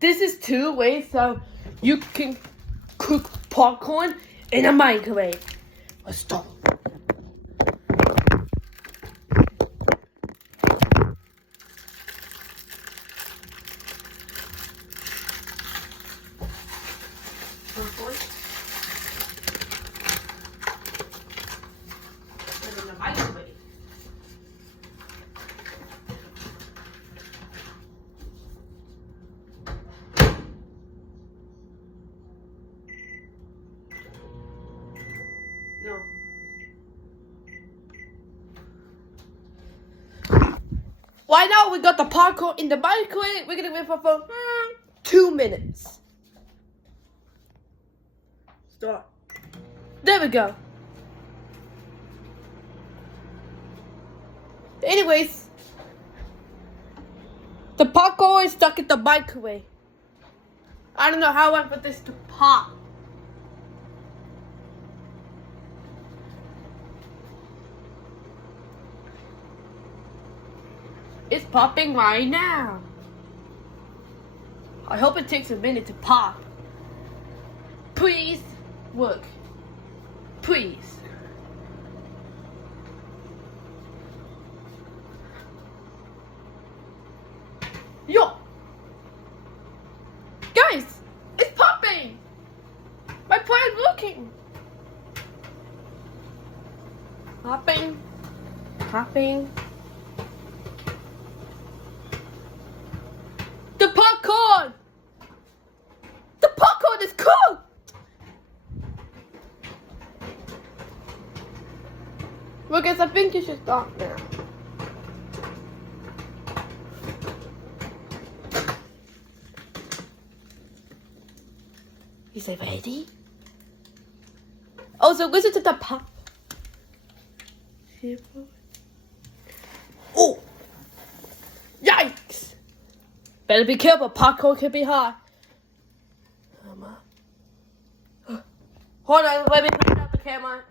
this is two ways so you can cook popcorn in a microwave. Let's start. Popcorn. And in the microwave. No. Right now we got the popcorn in the microwave. We're gonna wait for 2 minutes. Start. There we go. Anyways, the popcorn is stuck in the microwave. I don't know how I put this to pop. It's popping right now. I hope it takes a minute to pop. Please work. Please. Yo! Guys! It's popping! My plan's working! Popping. Popping. The popcorn! The popcorn is cooked! Well, guys, I think you should stop now. Is it ready? Oh, so listen to the pop. Oh! Yikes! Better be careful, popcorn can be hot. Hold on, let me turn out the camera.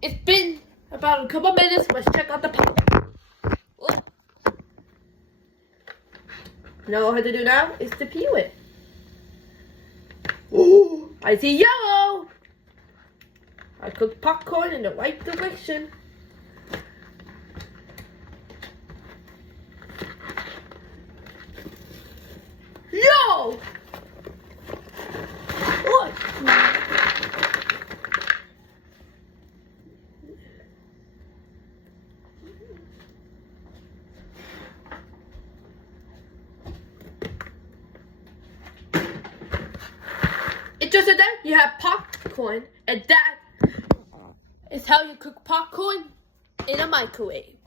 It's been about a couple minutes. Let's check out the popcorn. Oh. Now all I have to do now is to peel it. Ooh, I see yellow. I cooked popcorn in the right direction. Yo! What? It's just that you have popcorn, and that is how you cook popcorn in a microwave.